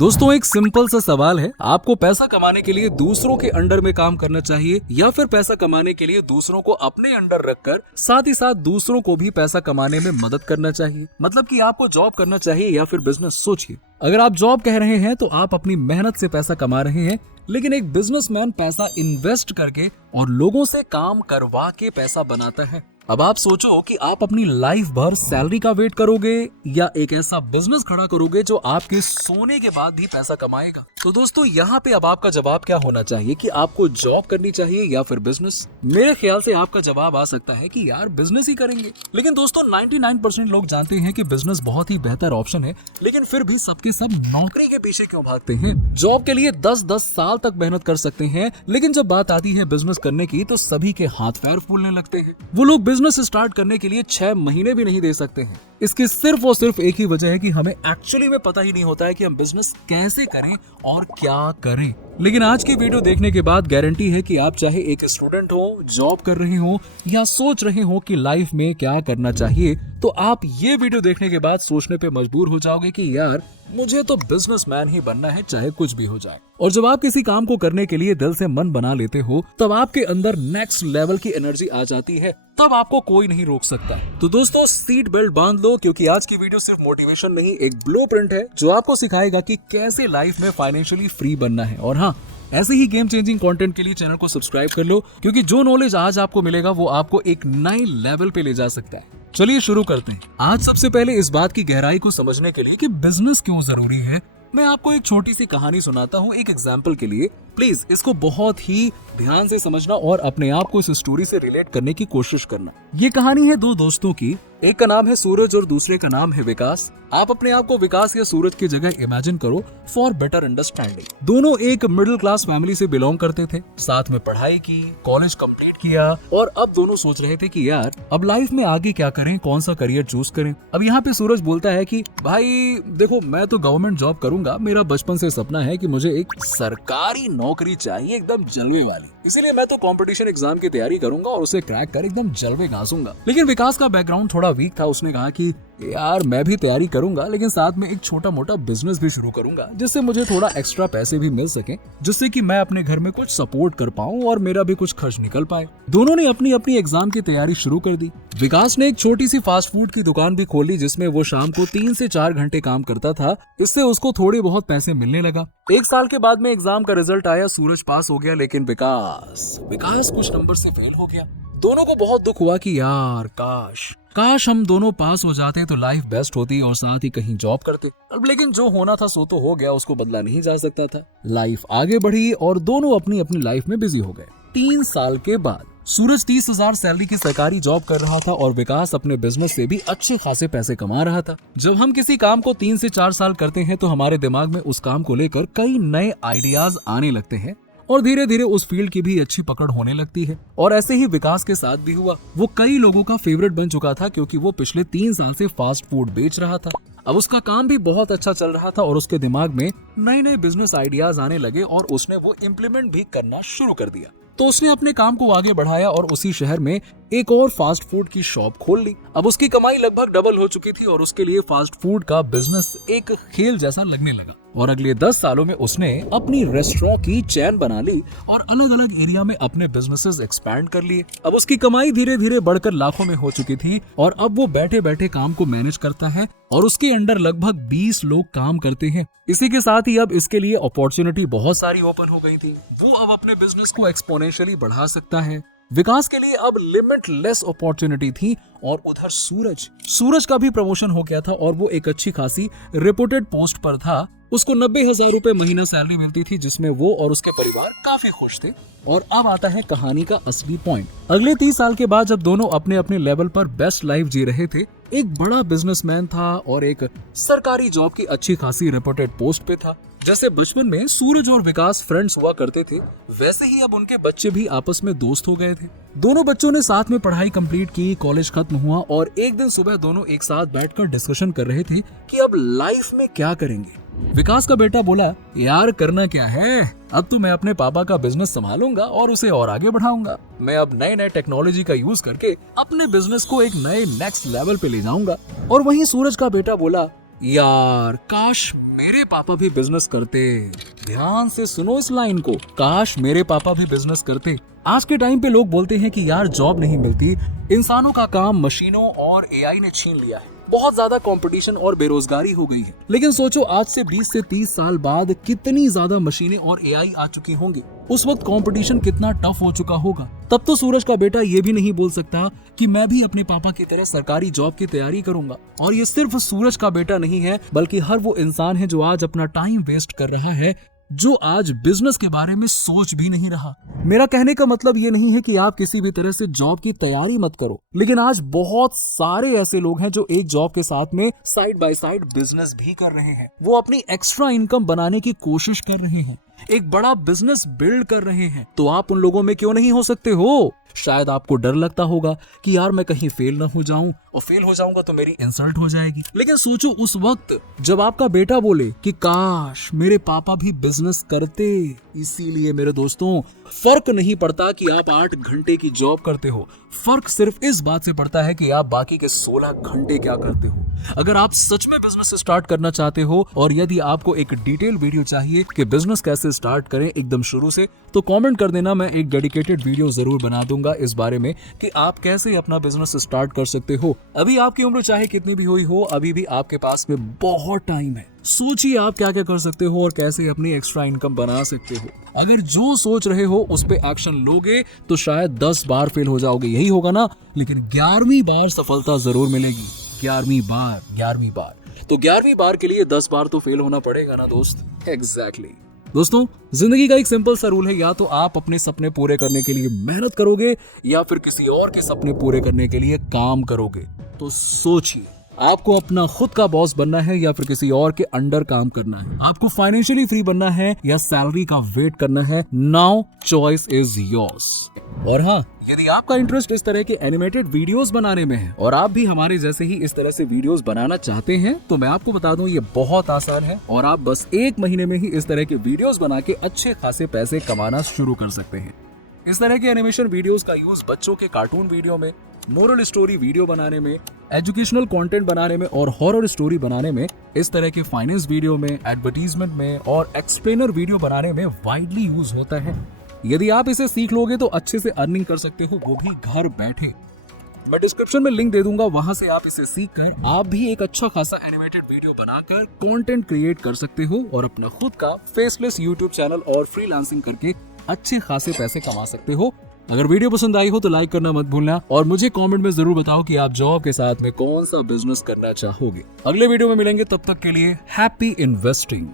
दोस्तों एक सिंपल सा सवाल है, आपको पैसा कमाने के लिए दूसरों के अंडर में काम करना चाहिए या फिर पैसा कमाने के लिए दूसरों को अपने अंडर रखकर साथ ही साथ दूसरों को भी पैसा कमाने में मदद करना चाहिए। मतलब कि आपको जॉब करना चाहिए या फिर बिजनेस। सोचिए, अगर आप जॉब कह रहे हैं तो आप अपनी मेहनत से पैसा कमा रहे हैं, लेकिन एक बिजनेसमैन पैसा इन्वेस्ट करके और लोगों से काम करवा के पैसा बनाता है। अब आप सोचो कि आप अपनी लाइफ भर सैलरी का वेट करोगे या एक ऐसा बिजनेस खड़ा करोगे जो आपके सोने के बाद भी पैसा कमाएगा। तो दोस्तों यहाँ पे अब आपका जवाब क्या होना चाहिए कि आपको जॉब करनी चाहिए या फिर बिजनेस। मेरे ख्याल से आपका जवाब आ सकता है कि यार बिजनेस ही करेंगे। लेकिन दोस्तों 99% लोग जानते हैं कि बिजनेस बहुत ही बेहतर ऑप्शन है, लेकिन फिर भी सबके सब नौकरी के पीछे क्यों भागते हैं। जॉब के लिए 10-10 साल तक मेहनत कर सकते हैं, लेकिन जब बात आती है बिजनेस करने की तो सभी के हाथ पैर फूलने लगते हैं। वो लोग बिजनेस स्टार्ट करने के लिए 6 महीने भी नहीं दे सकते हैं। इसकी सिर्फ और सिर्फ एक ही वजह है कि हमें एक्चुअली में पता ही नहीं होता है कि हम बिजनेस कैसे करें और क्या करें। लेकिन आज की वीडियो देखने के बाद गारंटी है कि आप चाहे एक स्टूडेंट हो, जॉब कर रहे हो या सोच रहे हो कि लाइफ में क्या करना चाहिए, तो आप ये वीडियो देखने के बाद सोचने पे मजबूर हो जाओगे कि यार मुझे तो बिजनेसमैन ही बनना है, चाहे कुछ भी हो जाए। और जब आप किसी काम को करने के लिए दिल से मन बना लेते हो, तब आपके अंदर नेक्स्ट लेवल की एनर्जी आ जाती है, तब आपको कोई नहीं रोक सकता है। तो दोस्तों सीट बेल्ट बांध लो, क्योंकि आज की वीडियो सिर्फ मोटिवेशन नहीं, एक ब्लूप्रिंट है जो आपको सिखाएगा कि कैसे लाइफ में फाइनेंशियली फ्री बनना है। और हाँ, ऐसे ही गेम चेंजिंग कंटेंट के लिए चैनल को सब्सक्राइब कर लो, क्योंकि जो नॉलेज आज आपको मिलेगा वो आपको एक नए लेवल पे ले जा सकता है। चलिए शुरू करते हैं। आज सबसे पहले इस बात की गहराई को समझने के लिए कि बिजनेस क्यों जरूरी है, मैं आपको एक छोटी सी कहानी सुनाता हूँ एक एग्जाम्पल के लिए। प्लीज इसको बहुत ही ध्यान से समझना और अपने आप को इस स्टोरी से रिलेट करने की कोशिश करना। ये कहानी है दो दोस्तों की, एक का नाम है सूरज और दूसरे का नाम है विकास। आप अपने आप को विकास या सूरज की जगह इमेजिन करो फॉर बेटर अंडरस्टैंडिंग। दोनों एक मिडिल क्लास फैमिली से बिलोंग करते थे, साथ में पढ़ाई की, कॉलेज कंप्लीट किया और अब दोनों सोच रहे थे कि यार अब लाइफ में आगे क्या करें, कौन सा करियर चूज करें। अब यहाँ पे सूरज बोलता है कि भाई देखो, मैं तो गवर्नमेंट जॉब करूंगा, मेरा बचपन से सपना है कि मुझे एक सरकारी नौकरी चाहिए एकदम जलवे वाली, इसीलिए मैं तो कंपटीशन एग्जाम की तैयारी करूंगा और उसे क्रैक कर एकदम जलवे घासूंगा। लेकिन विकास का बैकग्राउंड थोड़ा वीक था, उसने कहा कि यार मैं भी तैयारी करूंगा, लेकिन साथ में एक छोटा मोटा बिजनेस भी शुरू करूंगा जिससे मुझे थोड़ा एक्स्ट्रा पैसे भी मिल सके, जिससे कि मैं अपने घर में कुछ सपोर्ट कर पाऊं और मेरा भी कुछ खर्च निकल पाए। दोनों ने अपनी अपनी एग्जाम की तैयारी शुरू कर दी। विकास ने एक छोटी सी फास्ट फूड की दुकान भी खोली, जिसमें वो शाम को 3 से 4 घंटे काम करता था। इससे उसको थोड़े बहुत पैसे मिलने लगा। 1 साल के बाद में एग्जाम का रिजल्ट आया, सूरज पास हो गया, लेकिन विकास कुछ नंबर से फेल हो गया। दोनों को बहुत दुख हुआ कि यार काश हम दोनों पास हो जाते तो लाइफ बेस्ट होती और साथ ही कहीं जॉब करते। अब लेकिन जो होना था सो तो हो गया, उसको बदला नहीं जा सकता था। लाइफ आगे बढ़ी और दोनों अपनी अपनी लाइफ में बिजी हो गए। 3 साल के बाद सूरज 30,000 सैलरी की सरकारी जॉब कर रहा था और विकास अपने बिजनेस से भी अच्छे खासे पैसे कमा रहा था। जब हम किसी काम को 3 से 4 साल करते हैं तो हमारे दिमाग में उस काम को लेकर कई नए आइडियाज आने लगते हैं और धीरे धीरे उस फील्ड की भी अच्छी पकड़ होने लगती है। और ऐसे ही विकास के साथ भी हुआ। वो कई लोगों का फेवरेट बन चुका था, क्योंकि वो पिछले 3 साल से फास्ट फूड बेच रहा था। अब उसका काम भी बहुत अच्छा चल रहा था और उसके दिमाग में नए नए बिजनेस आइडियाज आने लगे और उसने वो इम्प्लीमेंट भी करना शुरू कर दिया। तो उसने अपने काम को आगे बढ़ाया और उसी शहर में एक और फास्ट फूड की शॉप खोल ली। अब उसकी कमाई लगभग डबल हो चुकी थी और उसके लिए फास्ट फूड का बिजनेस एक खेल जैसा लगने लगा। और अगले 10 सालों में उसने अपनी रेस्टोरेंट की चेन बना ली और अलग अलग एरिया में अपने बिजनेसेस एक्सपैंड कर लिए। अब उसकी कमाई धीरे धीरे बढ़कर लाखों में हो चुकी थी और अब वो बैठे बैठे काम को मैनेज करता है और उसके अंडर लगभग 20 लोग काम करते हैं। इसी के साथ ही अब इसके लिए अपॉर्चुनिटी बहुत सारी ओपन हो गई थी। वो अब अपने बिजनेस को एक्सपोनेंशियली बढ़ा सकता है। विकास के लिए अब लिमिटलेस अपॉर्चुनिटी थी और उधर सूरज का भी प्रमोशन हो गया था और वो एक अच्छी खासी रिपोर्टेड पोस्ट पर था। उसको 90,000 रुपए महीना सैलरी मिलती थी, जिसमें वो और उसके परिवार काफी खुश थे। और अब आता है कहानी का असली पॉइंट। अगले 30 साल के बाद जब दोनों अपने अपने लेवल पर बेस्ट लाइफ जी रहे थे, एक बड़ा बिजनेसमैन था और एक सरकारी जॉब की अच्छी खासी रिपोर्टेड पोस्ट पे था। जैसे बचपन में सूरज और विकास फ्रेंड्स हुआ करते थे, वैसे ही अब उनके बच्चे भी आपस में दोस्त हो गए थे। दोनों बच्चों ने साथ में पढ़ाई कंप्लीट की, कॉलेज खत्म हुआ और एक दिन सुबह दोनों एक साथ बैठकर डिस्कशन कर रहे थे कि अब लाइफ में क्या करेंगे। विकास का बेटा बोला, यार करना क्या है, अब तो मैं अपने पापा का बिजनेस संभालूंगा और उसे और आगे बढ़ाऊंगा। मैं अब नए नए टेक्नोलॉजी का यूज करके अपने बिजनेस को एक नए नेक्स्ट लेवल पे ले जाऊंगा। और वहीं सूरज का बेटा बोला, यार काश मेरे पापा भी बिजनेस करते। ध्यान से सुनो इस लाइन को, काश मेरे पापा भी बिजनेस करते। आज के टाइम पे लोग बोलते हैं कि यार जॉब नहीं मिलती, इंसानों का काम मशीनों और एआई ने छीन लिया है, बहुत ज्यादा कंपटीशन और बेरोजगारी हो गई है। लेकिन सोचो आज से 20 से 30 साल बाद कितनी ज्यादा मशीनें और एआई आ चुकी होंगी, उस वक्त कंपटीशन कितना टफ हो चुका होगा। तब तो सूरज का बेटा ये भी नहीं बोल सकता कि मैं भी अपने पापा की तरह सरकारी जॉब की तैयारी करूंगा। और ये सिर्फ सूरज का बेटा नहीं है, बल्कि हर वो इंसान है जो आज अपना टाइम वेस्ट कर रहा है, जो आज बिजनेस के बारे में सोच भी नहीं रहा। मेरा कहने का मतलब ये नहीं है कि आप किसी भी तरह से जॉब की तैयारी मत करो, लेकिन आज बहुत सारे ऐसे लोग हैं जो एक जॉब के साथ में साइड बाय साइड बिजनेस भी कर रहे हैं। वो अपनी एक्स्ट्रा इनकम बनाने की कोशिश कर रहे हैं, एक बड़ा बिजनेस बिल्ड कर रहे हैं। तो आप उन लोगों में क्यों नहीं हो सकते हो? शायद आपको डर लगता होगा कि यार मैं कहीं फेल ना हो जाऊं, और फेल हो जाऊंगा तो मेरी इंसल्ट हो जाएगी। लेकिन सोचो उस वक्त जब आपका बेटा बोले कि काश मेरे पापा भी बिजनेस करते। इसीलिए मेरे दोस्तों, फर्क नहीं पड़ता कि आप 8 घंटे की जॉब करते हो, फर्क सिर्फ इस बात से पड़ता है कि आप बाकी के 16 घंटे क्या करते हो। अगर आप सच में बिजनेस स्टार्ट करना चाहते हो, और यदि आपको एक डिटेल वीडियो चाहिए कि बिजनेस कैसे स्टार्ट करें एकदम शुरू से, तो कमेंट कर देना, मैं एक डेडिकेटेड वीडियो जरूर बना दूंगा इस बारे में कि आप कैसे अपना बिजनेस स्टार्ट कर सकते हो। अभी आपकी उम्र चाहे कितनी भी हुई हो, अभी भी आपके पास में बहुत टाइम है। सोचिए आप क्या क्या कर सकते हो और कैसे अपनी एक्स्ट्रा इनकम बना सकते हो। अगर जो सोच रहे हो उस पे एक्शन लोगे तो शायद 10 बार फेल हो जाओगे, यही होगा ना, लेकिन 11वीं बार सफलता जरूर मिलेगी। 11वीं बार तो 11वीं बार के लिए 10 बार तो फेल होना पड़ेगा ना दोस्त। एग्जैक्टली दोस्तों, जिंदगी का एक सिंपल सा रूल है, या तो आप अपने सपने पूरे करने के लिए मेहनत करोगे या फिर किसी और के सपने पूरे करने के लिए काम करोगे। तो सोचिए, आपको अपना खुद का बॉस बनना है या फिर किसी और के अंडर काम करना है? आपको फाइनेंशियली फ्री बनना है या सैलरी का वेट करना है? Now choice is yours. और हाँ, यदि आपका इंटरेस्ट इस तरह के एनिमेटेड वीडियोस बनाने में है और आप भी हमारे जैसे ही इस तरह से वीडियोस बनाना चाहते हैं, तो मैं आपको बता दूं ये बहुत आसान है और आप बस 1 महीने में ही इस तरह के वीडियोस बना के अच्छे खासे पैसे कमाना शुरू कर सकते हैं। इस तरह के एनिमेशन वीडियोस का यूज बच्चों के कार्टून वीडियो में, मोरल स्टोरी वीडियो बनाने में, एजुकेशनल कंटेंट बनाने में और हॉरर स्टोरी बनाने में, इस तरह के फाइनेंस वीडियो में, एडवर्टीजमेंट में और एक्सप्लेनर वीडियो बनाने में वाइडली यूज होता है। यदि आप इसे सीख लोगे तो अच्छे से अर्निंग कर सकते हो, वो भी घर बैठे। मैं डिस्क्रिप्शन में लिंक दे दूंगा, वहां से आप इसे सीख कर आप भी एक अच्छा खासा एनिमेटेड वीडियो बनाकर कंटेंट क्रिएट कर सकते हो और अपना खुद का फेसलेस यूट्यूब चैनल और फ्रीलांसिंग करके अच्छे खासे पैसे कमा सकते हो। अगर वीडियो पसंद आई हो तो लाइक करना मत भूलना और मुझे कमेंट में जरूर बताओ कि आप जॉब के साथ में कौन सा बिजनेस करना चाहोगे। अगले वीडियो में मिलेंगे, तब तक के लिए हैप्पी इन्वेस्टिंग।